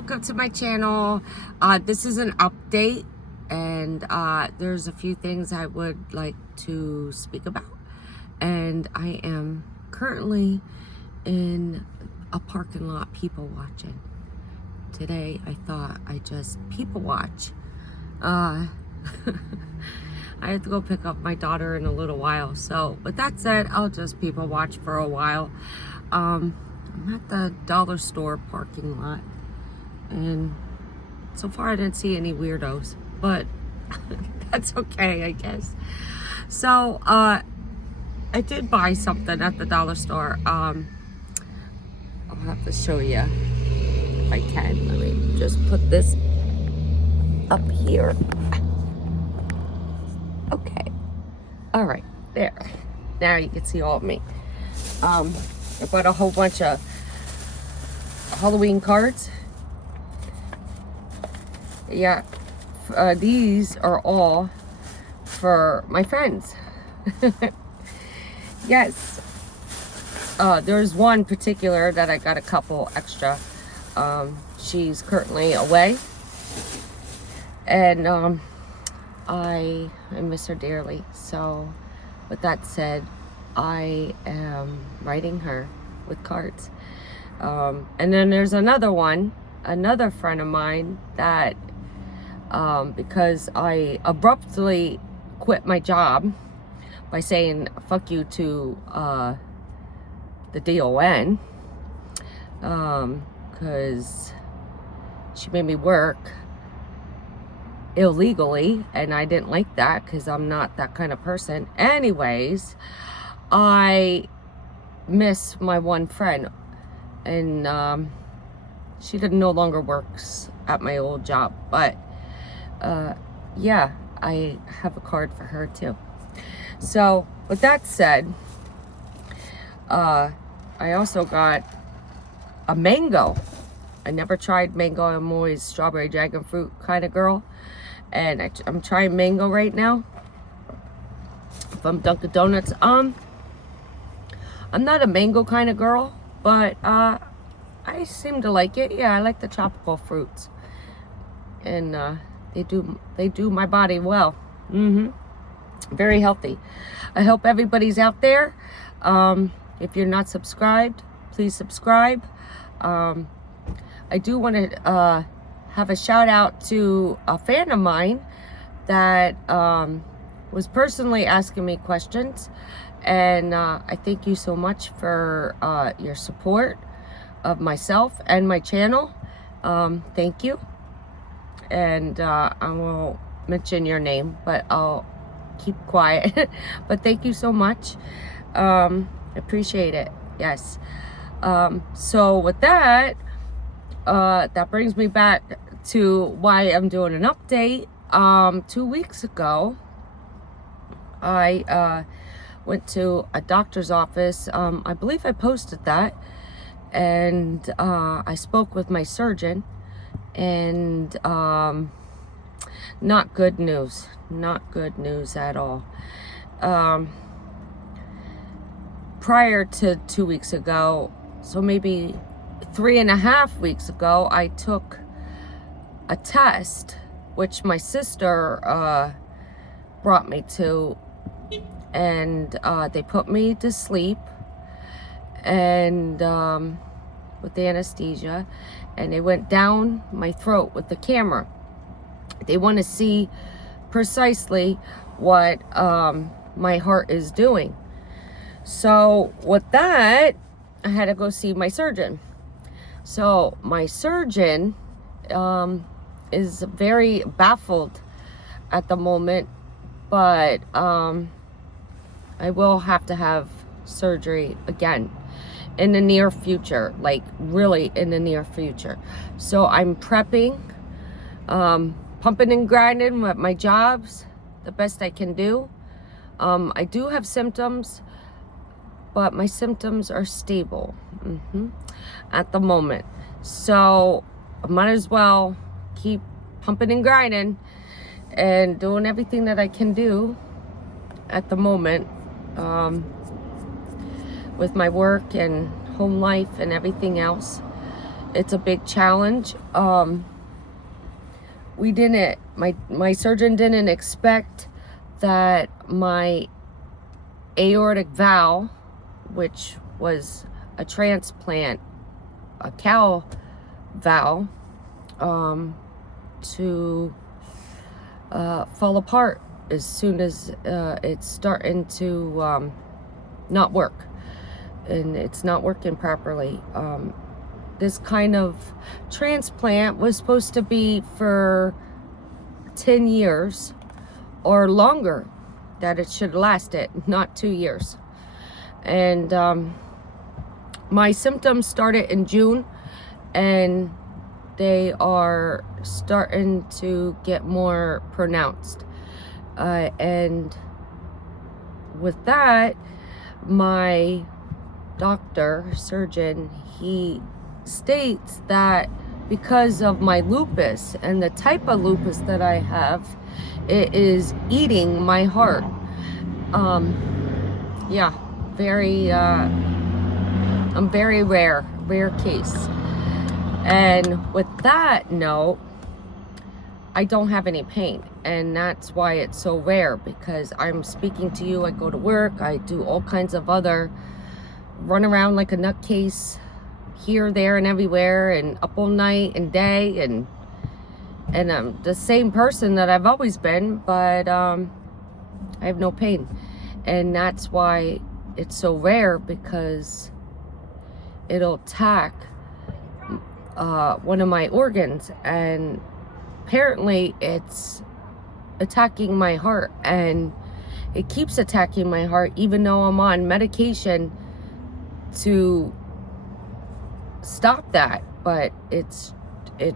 welcome to my channel. This is an update, and there's a few things I would like to speak about. And I am currently in a parking lot people watching. Today I thought I'd just people watch. I have to go pick up my daughter in a little while, so with that said, I'll just people watch for a while. I'm at the dollar store parking lot, and so far I didn't see any weirdos, but that's okay, I guess. So I did buy something at the dollar store. I'll have to show you if I can. Let me just put this up here. Okay, all right, there. Now you can see all of me. I bought a whole bunch of Halloween cards. Yeah, these are all for my friends. Yes. There's one particular that I got a couple extra. She's currently away, and I miss her dearly. So with that said, I am writing her with cards. And then there's another friend of mine that because I abruptly quit my job by saying fuck you to the DON, because she made me work illegally, and I didn't like that because I'm not that kind of person. Anyways, I miss my one friend, and she no longer works at my old job, but yeah, I have a card for her too. So with that said, I also got a mango. I never tried mango. I'm always strawberry dragon fruit kind of girl, and I'm trying mango right now from Dunkin' Donuts. I'm not a mango kind of girl, but I seem to like it. Yeah, I like the tropical fruits, and they do my body well. Very healthy. I hope everybody's out there. If you're not subscribed, please subscribe. I do want to have a shout out to a fan of mine that was personally asking me questions, and I thank you so much for your support of myself and my channel. Thank you. And I won't mention your name, but I'll keep quiet. But thank you so much. Appreciate it. Yes. So with that, that brings me back to why I'm doing an update. 2 weeks ago, I went to a doctor's office. I believe I posted that, and I spoke with my surgeon, and not good news at all. Prior to 2 weeks ago, so maybe 3.5 weeks ago, I took a test which my sister brought me to, and they put me to sleep, and with the anesthesia, and they went down my throat with the camera. They want to see precisely what my heart is doing. So with that, I had to go see my surgeon. So my surgeon is very baffled at the moment, but I will have to have surgery again in the near future, like really in the near future. So I'm prepping, pumping and grinding with my jobs the best I can do. I do have symptoms, but my symptoms are stable at the moment. So I might as well keep pumping and grinding and doing everything that I can do at the moment with my work and home life and everything else. it's a big challenge. My surgeon didn't expect that my aortic valve, which was a transplant, a cow valve, to fall apart as soon as it's starting to not work, and it's not working properly. This kind of transplant was supposed to be for 10 years or longer, that it should last it, not 2 years. And my symptoms started in June, and they are starting to get more pronounced. And with that, my surgeon, he states that because of my lupus and the type of lupus that I have, it is eating my heart. Yeah, I'm very rare case. And with that note, I don't have any pain, and that's why it's so rare, because I'm speaking to you, I go to work, I do all kinds of other, run around like a nutcase here, there, and everywhere, and up all night and day, and I'm the same person that I've always been, but I have no pain. And that's why it's so rare, because it'll attack one of my organs, and apparently it's attacking my heart, and it keeps attacking my heart even though I'm on medication to stop that, but it's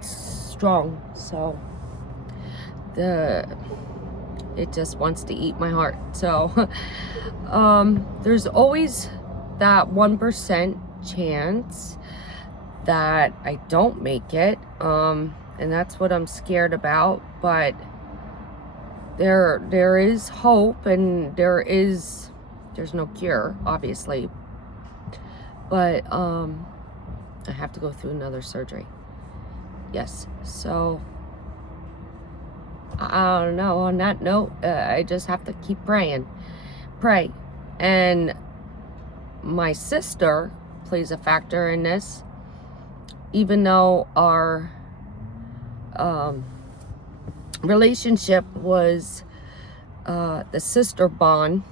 strong, so it just wants to eat my heart. So there's always that 1% chance that I don't make it, and that's what I'm scared about. But there is hope, and there's no cure, obviously, but I have to go through another surgery. Yes, so I don't know. On that note, I just have to keep pray. And my sister plays a factor in this, even though our relationship was, the sister bond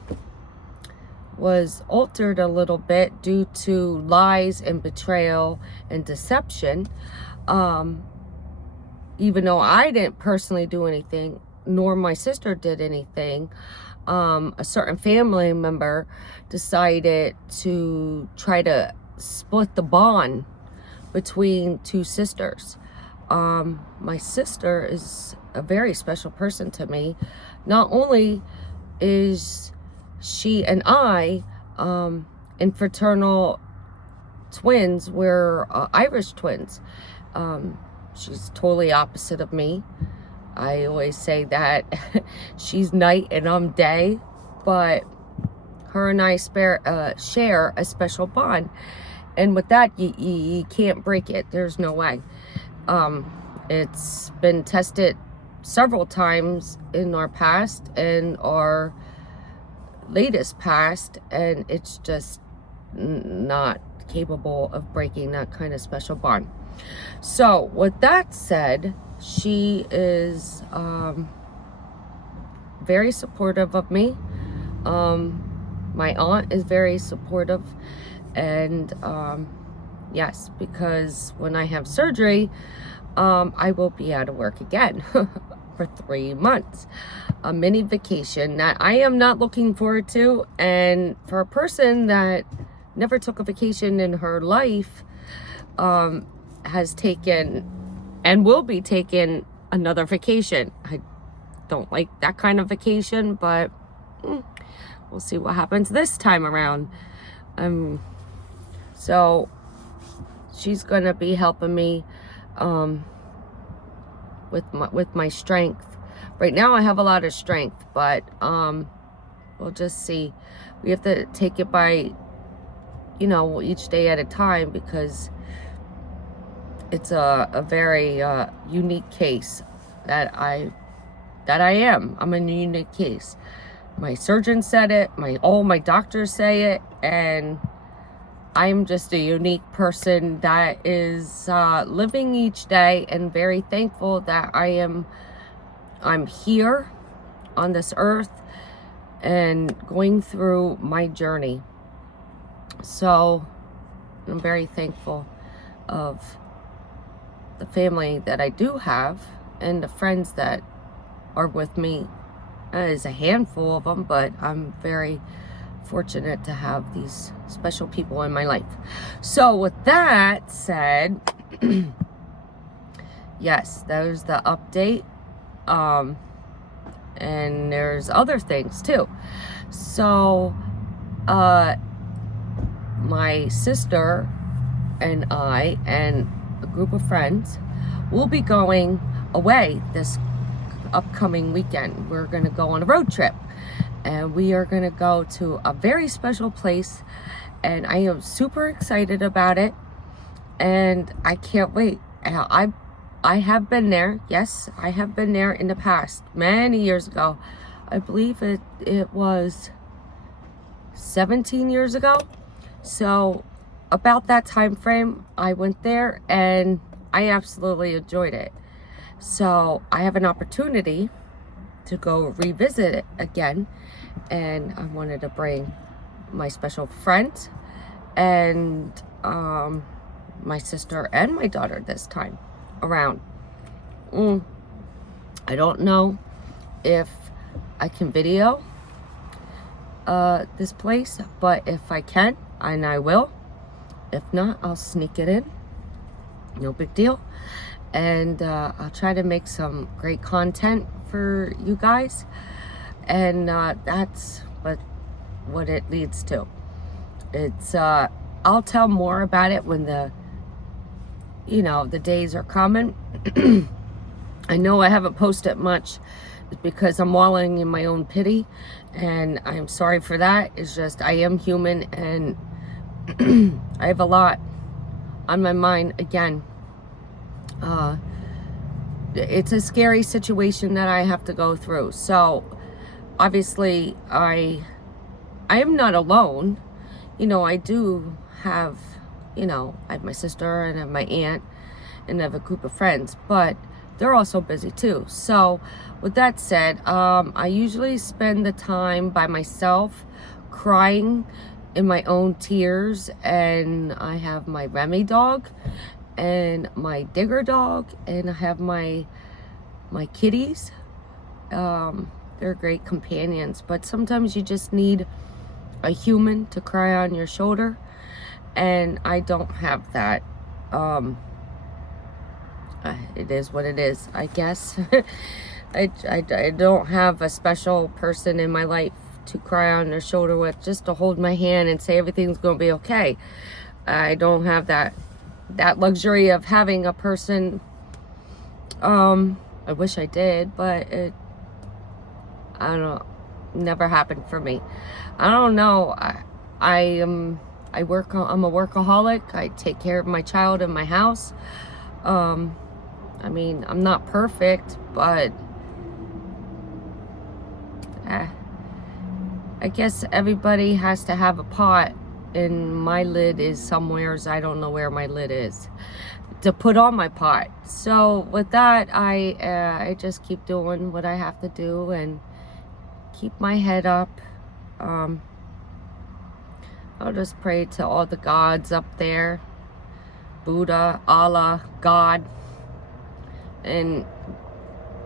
was altered a little bit due to lies and betrayal and deception. Even though I didn't personally do anything, nor my sister did anything, a certain family member decided to try to split the bond between two sisters. My sister is a very special person to me. Not only is she and I in fraternal twins, we're Irish twins. She's totally opposite of me. I always say that she's night and I'm day, but her and I share a special bond. And with that, you can't break it. There's no way. It's been tested several times in our past and our latest past, and it's just not capable of breaking that kind of special bond. So with that said, she is very supportive of me. My aunt is very supportive, and yes, because when I have surgery, I will be out of work again for 3 months. A mini vacation that I am not looking forward to, and for a person that never took a vacation in her life, has taken and will be taking another vacation. I don't like that kind of vacation, but we'll see what happens this time around. So she's gonna be helping me with my strength. Right now I have a lot of strength, but we'll just see. We have to take it by, each day at a time, because it's a very unique case that I'm a unique case. My surgeon said it, all my doctors say it, and I'm just a unique person that is living each day, and very thankful that I'm here on this earth and going through my journey. So I'm very thankful of the family that I do have and the friends that are with me. There's a handful of them, but I'm very fortunate to have these special people in my life. So with that said, yes, there's the update. And there's other things too. So my sister and I and a group of friends will be going away this upcoming weekend. We're going to go on a road trip, and we are going to go to a very special place, and I am super excited about it, and I can't wait. I have been there. Yes, I have been there in the past, many years ago. I believe it was 17 years ago. So about that time frame, I went there and I absolutely enjoyed it. So I have an opportunity to go revisit it again, and I wanted to bring my special friend and my sister and my daughter this time around. I don't know if I can video this place, but if I can, and I will. If not, I'll sneak it in. No big deal. And I'll try to make some great content for you guys. And that's what it leads to. It's I'll tell more about it when the days are coming. I know I haven't posted much because I'm wallowing in my own pity, and I'm sorry for that. It's just I am human, and I have a lot on my mind again. It's a scary situation that I have to go through. So obviously I am not alone. I do have, I have my sister and I have my aunt and I have a group of friends, but they're also busy too. So with that said, I usually spend the time by myself crying in my own tears, and I have my Remy dog and my Digger dog, and I have my kitties. They're great companions, but sometimes you just need a human to cry on your shoulder, and I don't have that. It is what it is, I guess. I don't have a special person in my life to cry on their shoulder with, just to hold my hand and say everything's going to be okay. I don't have that luxury of having a person. I wish I did, but I don't know, never happened for me. I don't know. I'm a workaholic. I take care of my child and my house. I mean, I'm not perfect, but I guess everybody has to have a pot, and my lid is somewheres. I don't know where my lid is to put on my pot. So with that, I just keep doing what I have to do and keep my head up. I'll just pray to all the gods up there, Buddha, Allah, God, and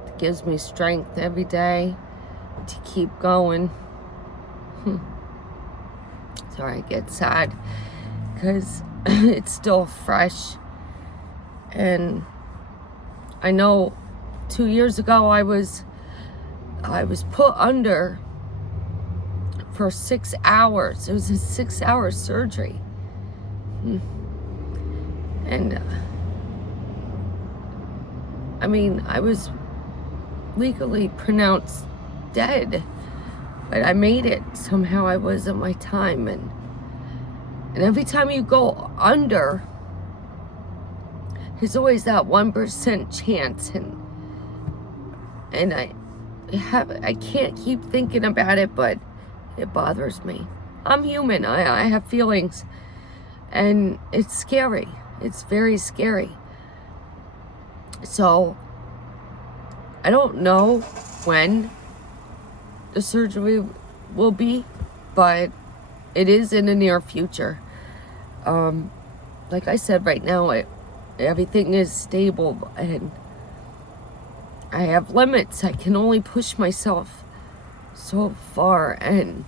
it gives me strength every day to keep going. Sorry, I get sad because it's still fresh, and I know 2 years ago I was put under for 6 hours. It was a 6-hour surgery, and I mean, I was legally pronounced dead, but I made it. Somehow I was at my time, and every time you go under, there's always that 1% chance, and I can't keep thinking about it, but it bothers me. I'm human. I have feelings, and it's scary. It's very scary. So I don't know when the surgery will be, but it is in the near future. Like I said, right now everything is stable, and I have limits. I can only push myself so far, and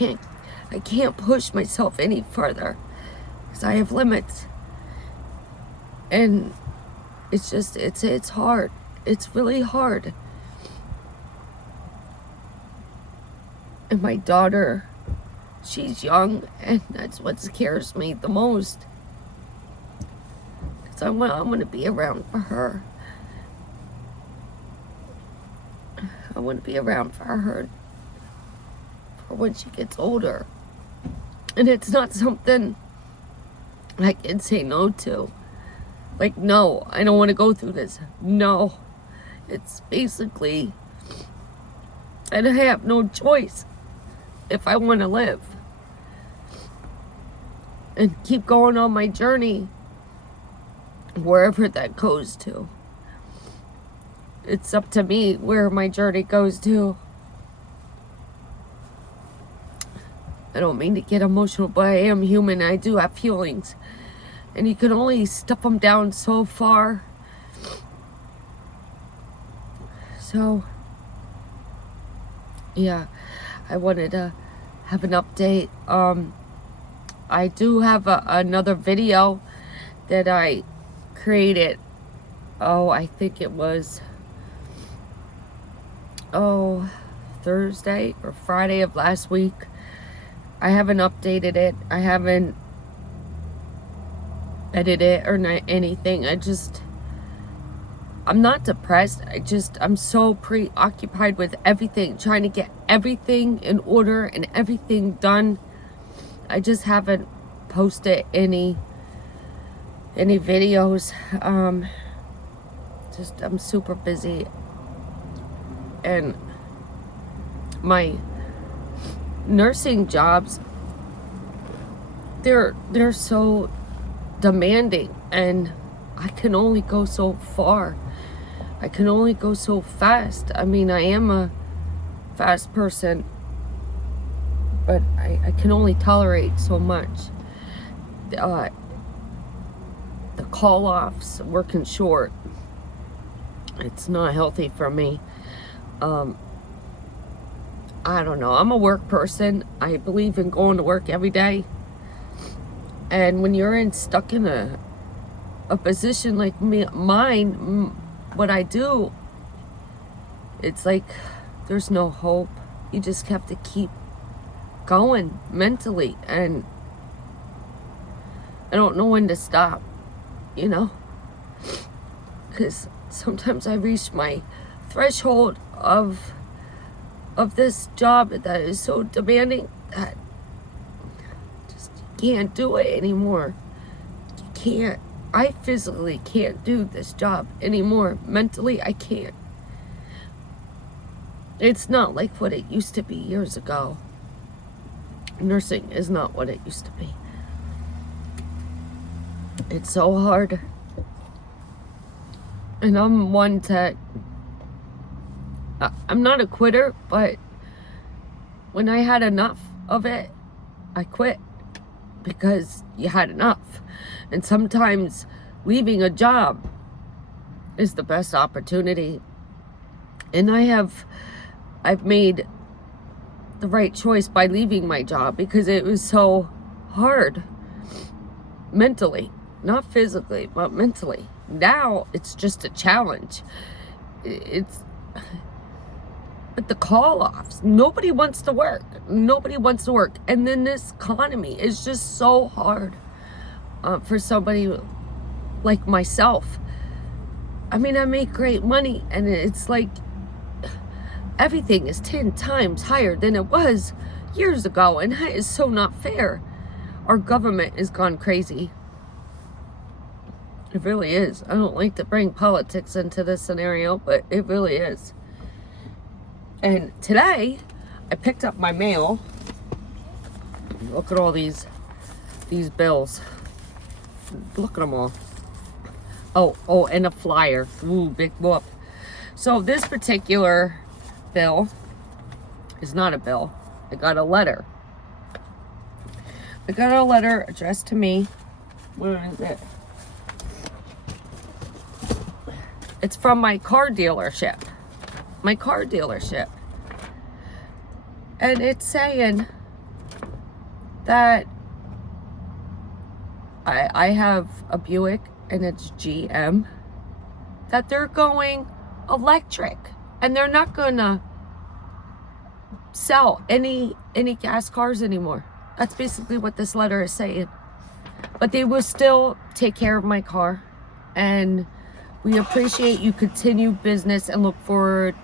I can't push myself any further because I have limits. And it's just, it's hard. It's really hard. And my daughter, she's young, and that's what scares me the most. Because I'm going to be around for her. I want to be around for her for when she gets older. And it's not something I can say no to. Like, no, I don't want to go through this. No. It's basically, and I have no choice if I want to live and keep going on my journey, wherever that goes to. It's up to me where my journey goes to. I don't mean to get emotional, but I am human. I do have feelings. And you can only stuff them down so far. So, yeah, I wanted to have an update. I do have another video that I created. I think it was Thursday or Friday of last week. I haven't updated it. I haven't edited it or anything. I'm not depressed. I'm so preoccupied with everything, trying to get everything in order and everything done. I just haven't posted any videos. I'm super busy, and my nursing jobs, they're so demanding, and I can only go so far. I can only go so fast. I mean, I am a fast person, but I can only tolerate so much. The call-offs, working short, it's not healthy for me. I don't know. I'm a work person. I believe in going to work every day. And when you're stuck in a position like mine, what I do, it's like there's no hope. You just have to keep going mentally, and I don't know when to stop, because sometimes I reach my threshold of this job that is so demanding that just can't do it anymore. You can't. I physically can't do this job anymore. Mentally, I can't. It's not like what it used to be years ago. Nursing is not what it used to be. It's so hard. And I'm one that, I'm not a quitter, but when I had enough of it, I quit. Because you had enough. And sometimes leaving a job is the best opportunity. And I've made the right choice by leaving my job, because it was so hard mentally, not physically, but mentally. Now it's just a challenge. But the call-offs, nobody wants to work. Nobody wants to work. And then this economy is just so hard for somebody like myself. I mean, I make great money, and it's like everything is 10 times higher than it was years ago, and that is so not fair. Our government has gone crazy. It really is. I don't like to bring politics into this scenario, but it really is. And today, I picked up my mail. Look at all these bills. Look at them all. Oh, and a flyer. Ooh, big whoop. So this particular bill is not a bill. I got a letter. I got a letter addressed to me. Where is it? It's from my car dealership. My car dealership. And it's saying that I have a Buick and it's GM, that they're going electric and they're not gonna sell any gas cars anymore. That's basically what this letter is saying. But they will still take care of my car, and we appreciate you continue business and look forward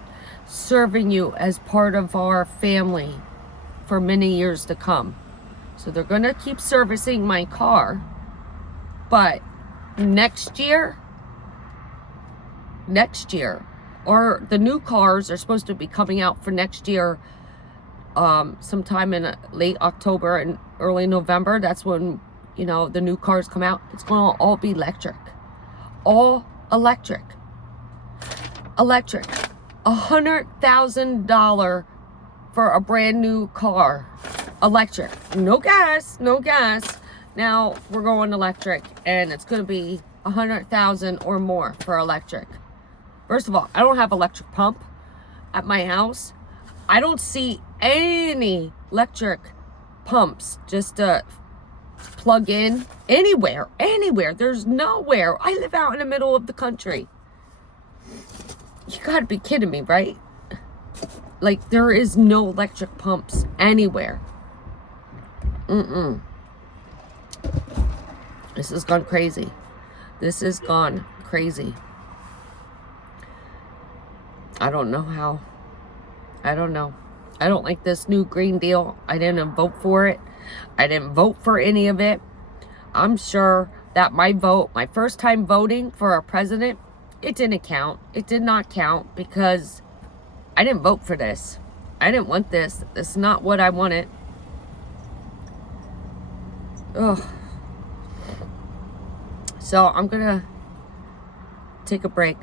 serving you as part of our family for many years to come. So they're gonna keep servicing my car, but next year, or the new cars are supposed to be coming out for next year, sometime in late October and early November. That's when, the new cars come out. It's going to all be electric. All electric. Electric. $100,000 for a brand new car. Electric. No gas. Now we're going electric, and it's going to be $100,000 or more for electric. First of all, I don't have electric pump at my house. I don't see any electric pumps just to plug in anywhere. There's nowhere. I live out in the middle of the country. You gotta be kidding me, right? Like, there is no electric pumps anywhere. This has gone crazy. I don't know how. I don't know. I don't like this new Green Deal. I didn't vote for it. I didn't vote for any of it. I'm sure that my first time voting for a president, it didn't count. It did not count because I didn't vote for this. I didn't want this. This is not what I wanted. Ugh. So I'm gonna take a break,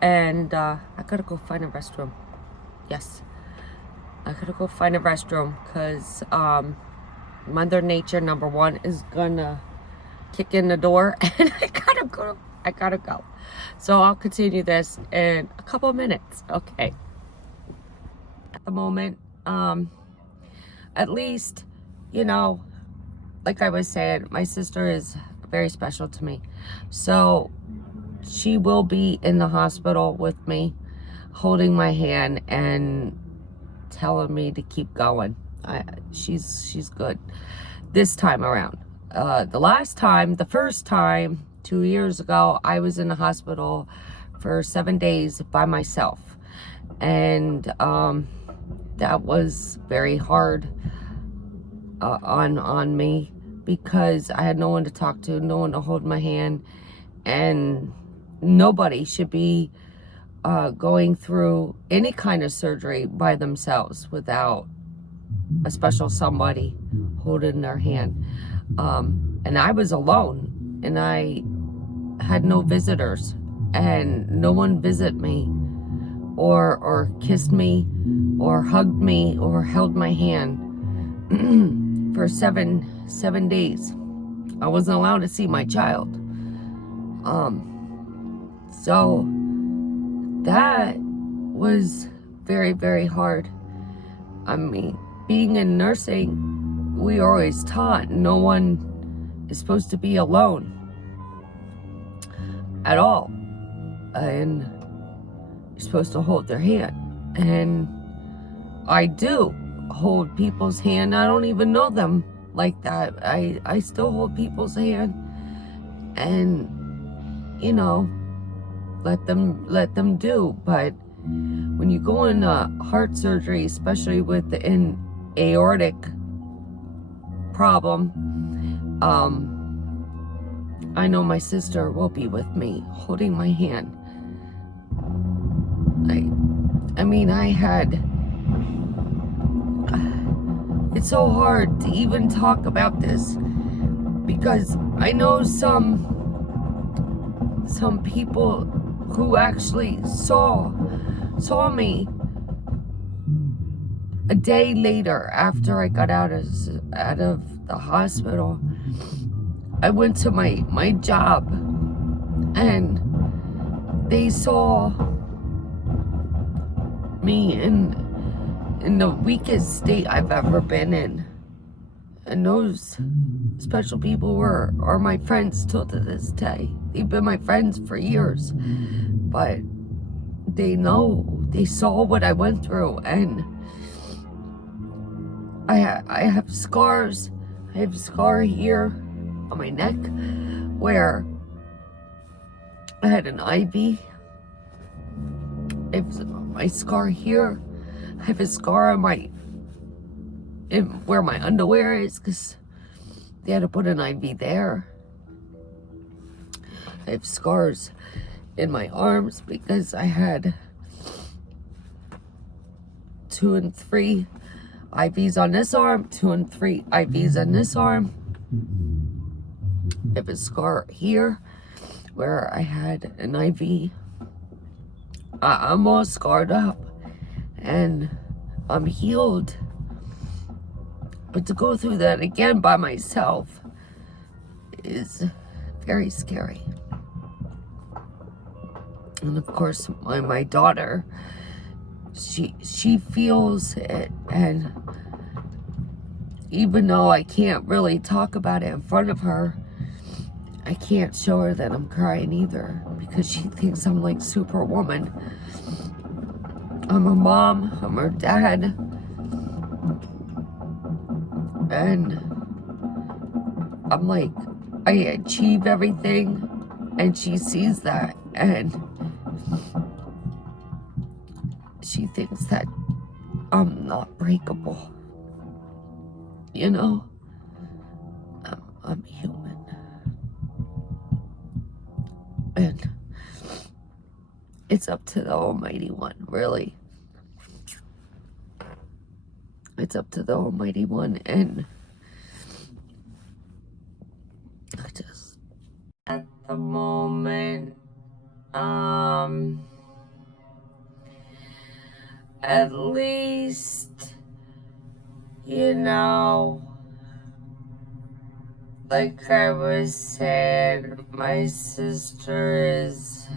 and I gotta go find a restroom. Yes, I gotta go find a restroom because Mother Nature, number one, is gonna kick in the door, and I gotta go. So I'll continue this in a couple of minutes. Okay. At the moment, at least, like I was saying, my sister is very special to me. So she will be in the hospital with me, holding my hand and telling me to keep going. She's good this time around. The first time 2 years ago, I was in the hospital for 7 days by myself, and that was very hard on me because I had no one to talk to, no one to hold my hand, and nobody should be going through any kind of surgery by themselves without a special somebody holding their hand. And I was alone, and I had no visitors, and no one visited me or kissed me or hugged me or held my hand for seven days. I wasn't allowed to see my child. So that was very, very hard. I mean, being in nursing, we are always taught no one is supposed to be alone at all, and you're supposed to hold their hand. And I do hold people's hand. I don't even know them like that. I still hold people's hand, and let them do. But when you go in heart surgery, especially with an aortic problem, I know my sister will be with me, holding my hand. I mean, it's so hard to even talk about this because I know some people who actually saw me a day later after I got out of the hospital. I went to my job and they saw me in the weakest state I've ever been in. And those special people are my friends till to this day. They've been my friends for years. But they saw what I went through, and I have scars. I have a scar here on my neck where I had an IV. I have my scar here. I have a scar on where my underwear is because they had to put an IV there. I have scars in my arms because I had 2 and 3 IVs on this arm, 2 and 3 IVs on this arm. I have a scar here where I had an IV. I'm all scarred up and I'm healed. But to go through that again by myself is very scary. And of course, my daughter, she feels it, and even though I can't really talk about it in front of her, I can't show her that I'm crying either because she thinks I'm like Superwoman. I'm her mom, I'm her dad, and I'm like, I achieve everything, and she sees that, and she thinks that I'm not breakable. You know, I'm human. And it's up to the Almighty One, really. It's up to the Almighty One, and I just, at the moment, at least, you know, like I was saying, my sister is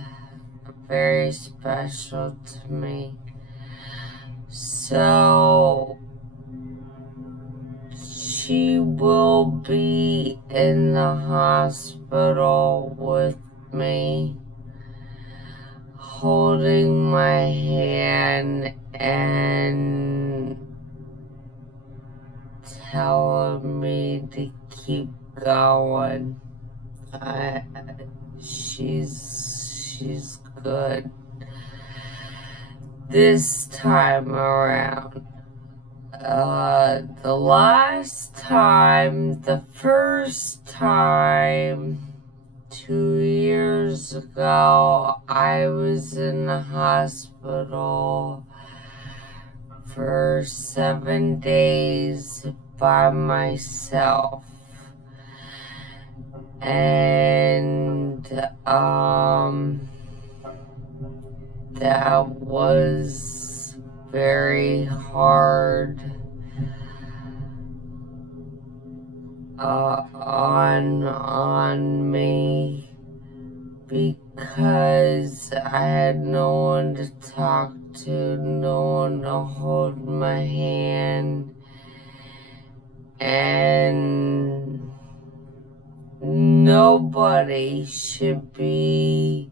very special to me. So she will be in the hospital with me, holding my hand and telling me to keep going. She's good this time around. The first time 2 years ago, I was in the hospital for 7 days by myself. And that was very hard on me because I had no one to talk to, no one to hold my hand, and nobody should be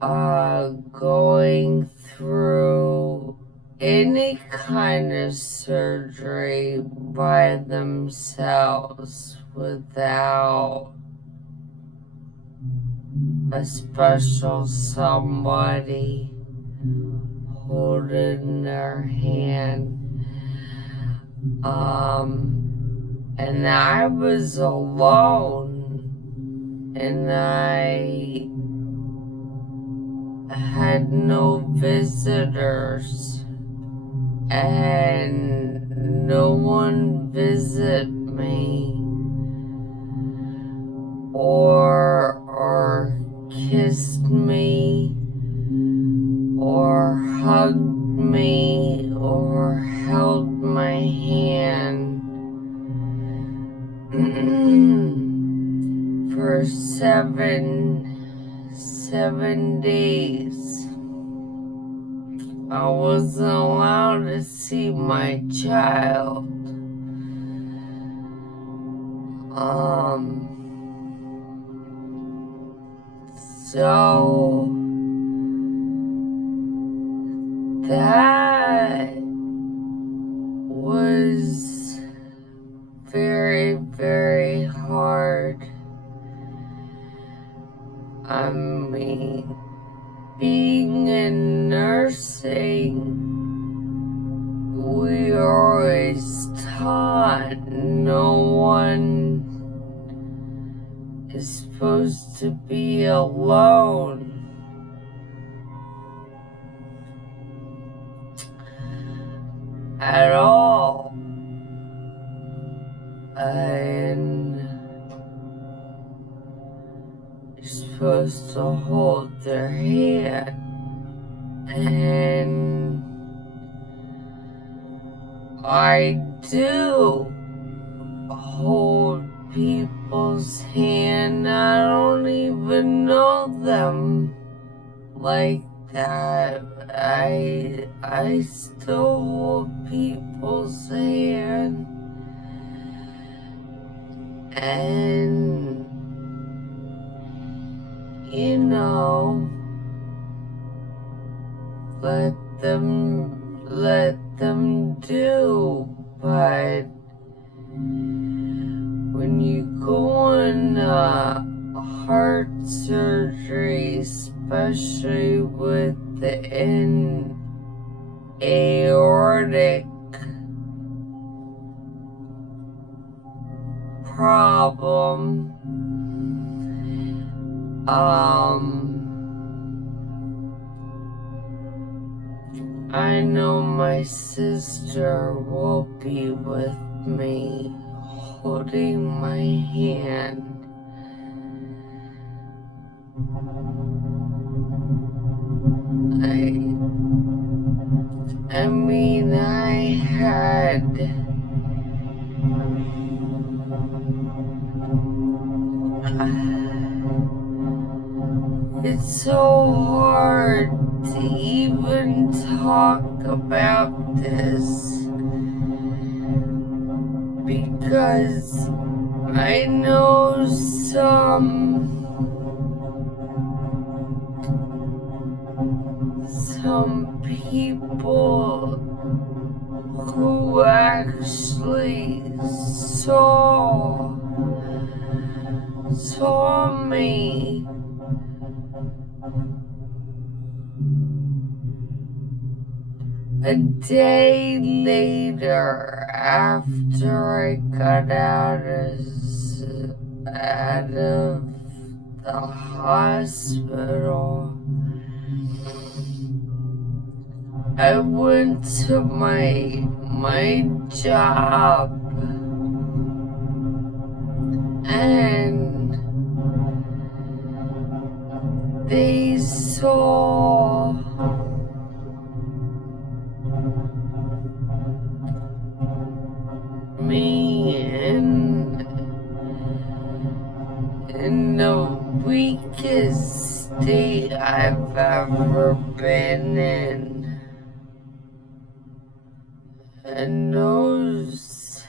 going through any kind of surgery by themselves without a special somebody holding their hand. And I was alone and I had no visitors, and no one visit me or kissed me or hugged me or held my hand for seven days. I wasn't allowed to see my child. So that was very, very hard. I mean, being in nursing, we are always taught no one is supposed to be alone. At all. And you're supposed to hold their hand. And I do hold people's hand. I don't even know them like that. I still hold people's hand, and you know, let them do. But when you go on heart surgery, especially with the aortic problem, I know my sister will be with me, holding my hand. I mean, I had it's so hard to even talk about this, because I know some people who actually saw me a day later after I got out of the hospital. I went to my job, and they saw me in the weakest state I've ever been in. And those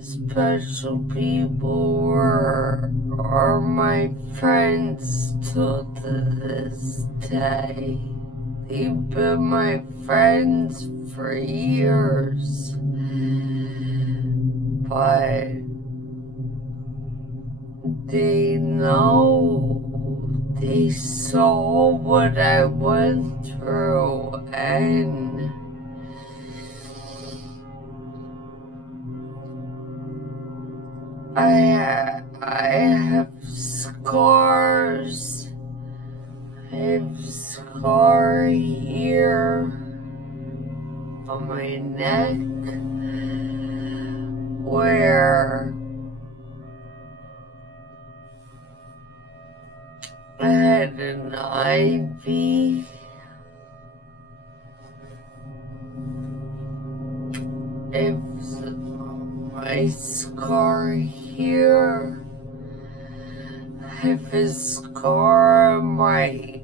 special people are my friends till this day. They've been my friends for years. But they know, they saw what I went through, and I have scars. I have a scar here on my neck where I had an IV. It's my scar here. I have a scar on my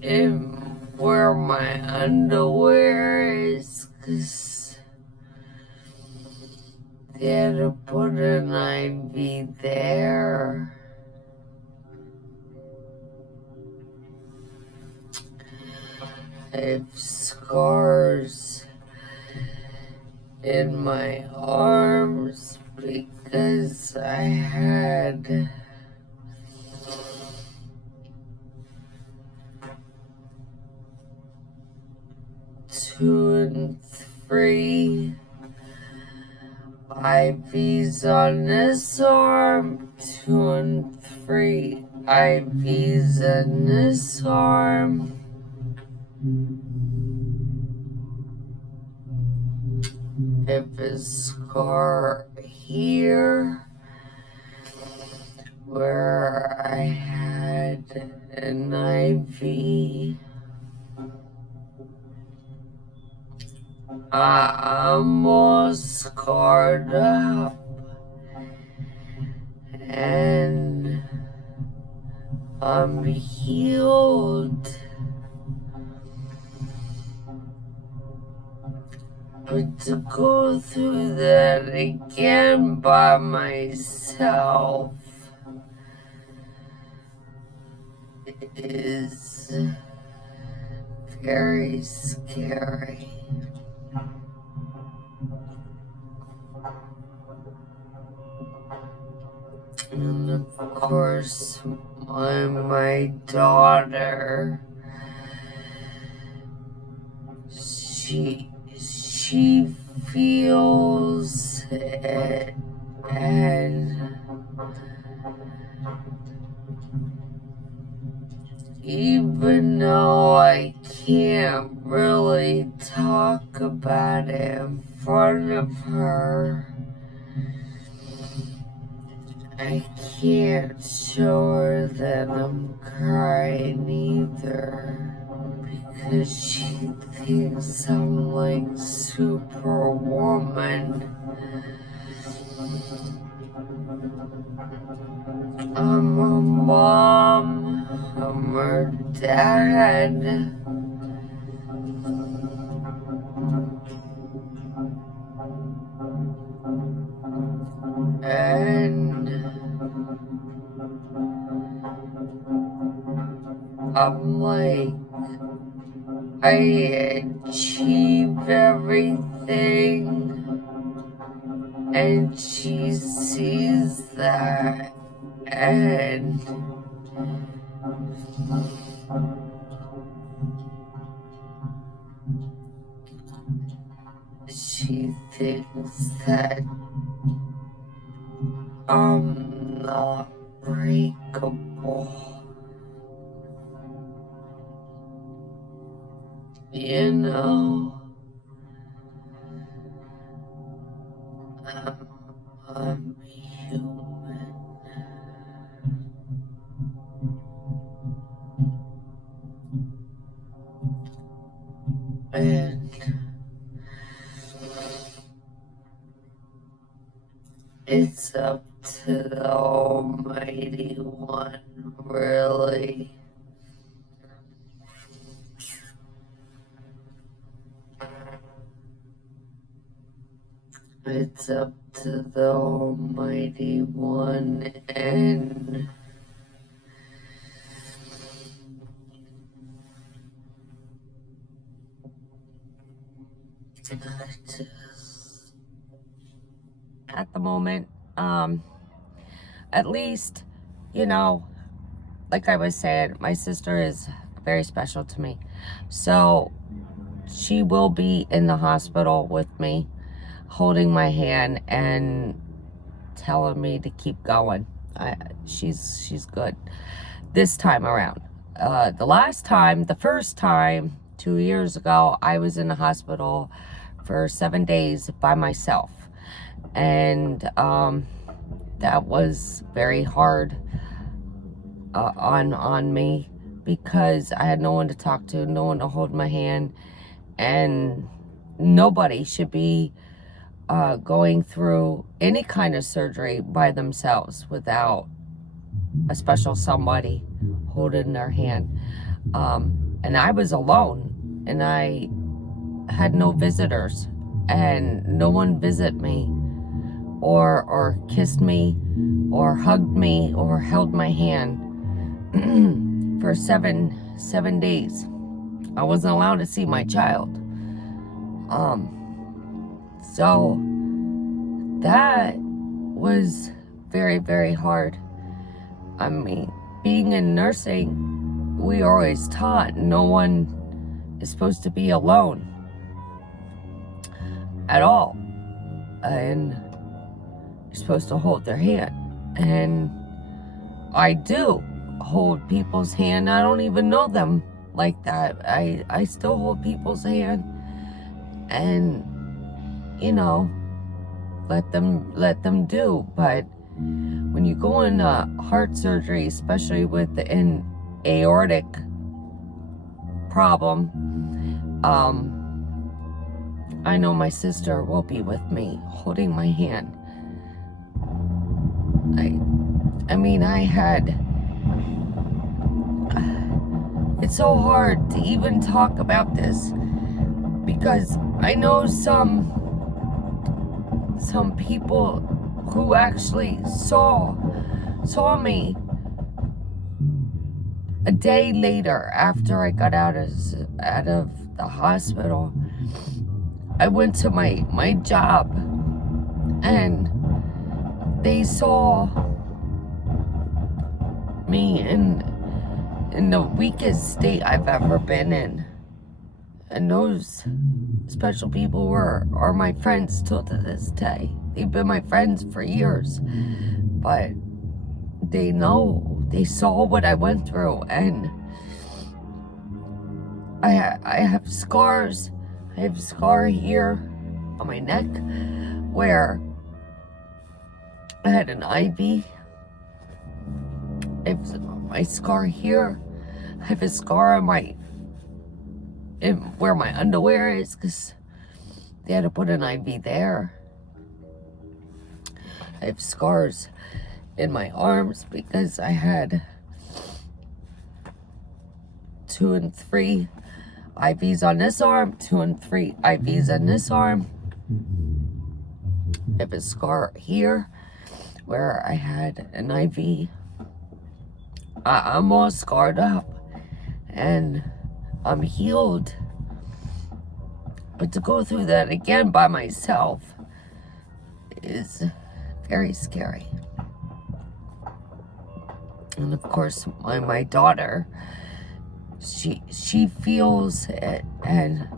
in where my underwear is, 'cause they had to put an IV there. I have scars in my arms because I had two and three IVs on this arm, 2 and 3 IVs on this arm. I have a scar here where I had an IV. I'm all scarred up, and I'm healed. But to go through that again by myself is very scary. And of course, my daughter, she feels it, and even though I can't really talk about it in front of her, I can't show her that I'm crying either, because she thinks I'm like Superwoman. I'm a mom, I'm her dad, and I'm like, I achieve everything, and she sees that, and she thinks that I'm not breakable. You know, I'm human. And it's up to the Almighty One, really. It's up to the Almighty One, and I just, at the moment, at least, you know, like I was saying, my sister is very special to me. So she will be in the hospital with me, holding my hand and telling me to keep going. She's good this time around. The first time, 2 years ago, I was in the hospital for 7 days by myself. And that was very hard on me, because I had no one to talk to, no one to hold my hand, and nobody should be going through any kind of surgery by themselves without a special somebody holding their hand. And I was alone, and I had no visitors, and no one visited me or kissed me or hugged me or held my hand for seven days. I wasn't allowed to see my child. So that was very, very hard. I mean, being in nursing, we are always taught no one is supposed to be alone at all. And you're supposed to hold their hand. And I do hold people's hand. I don't even know them like that. I still hold people's hand, and let them do. But when you go in heart surgery, especially with an aortic problem, I know my sister will be with me, holding my hand. It's so hard to even talk about this, because I know some people who actually saw me a day later after I got out of the hospital. I went to my job, and they saw me in the weakest state I've ever been in. And those special people are my friends still to this day. They've been my friends for years. But they saw what I went through, and I have scars. I have a scar here on my neck where I had an IV. I have my scar here. I have a scar on where my underwear is, because they had to put an IV there. I have scars in my arms because I had 2 and 3 IVs on this arm, 2 and 3 IVs on this arm. I have a scar here where I had an IV. I'm all scarred up, and I'm healed. But to go through that again by myself is very scary. And of course, my daughter, she feels it, and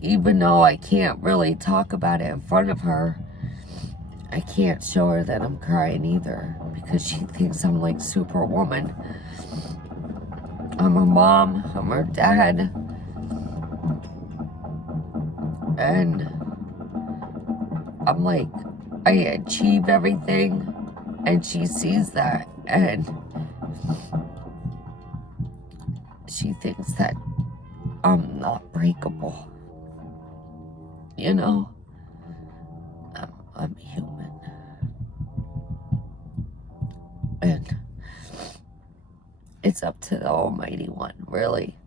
even though I can't really talk about it in front of her, I can't show her that I'm crying either, because she thinks I'm like Superwoman. I'm her mom, I'm her dad, and I'm like, I achieve everything, and she sees that, and she thinks that I'm not breakable. I'm human. And it's up to the Almighty One, really.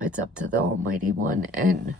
It's up to the Almighty One, and